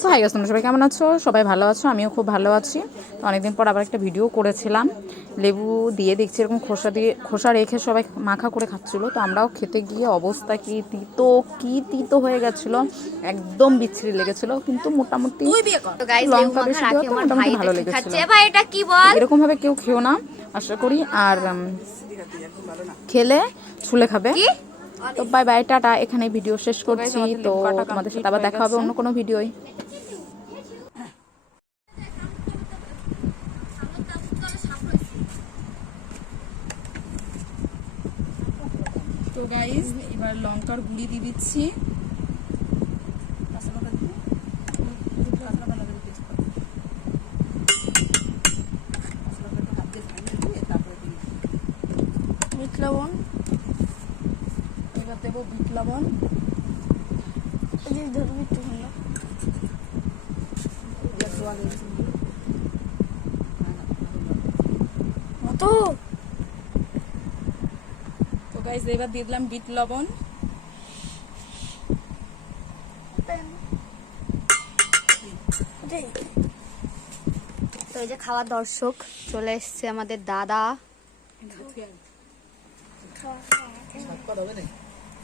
তো হাই গাছ তোমরা সবাই কেমন আছো? সবাই ভালো আছো? আমিও খুব ভালো আছি। তো অনেকদিন পর আবার একটা ভিডিও করেছিলাম। লেবু দিয়ে দেখছি এরকম খোসা দিয়ে খোসা রেখে সবাই মাখা করে খাচ্ছিলো। তো আমরাও খেতে গিয়ে অবস্থা কি তিতো কি তিতো হয়ে গেছিল একদম বিচ্ছিরি লেগেছিলো কিন্তু মোটামুটি লঙ্কা বেশি মাখা দেওয়াতে মোটামুটি ভালো লেগেছিল। খাচ্ছে। এটা কি বল? কেউ খেও না আশা করি। আর খেলে ছুলে খাবে? তো বাই বাই টাটা এখানে ভিডিও শেষ করছি। তো তোমাদের সাথে আবার দেখা হবে অন্য কোনো ভিডিওয় তো এবার লঙ্কার গুঁড়ি দিয়ে দিচ্ছি। লবণ। এবার দেবো বিট লবণ। ধরবি একটু তো এবার দিয়ে দিলাম বিট লবণ। তো এই যে খাওয়ার দর্শক চলে এসেছে আমাদের দাদা।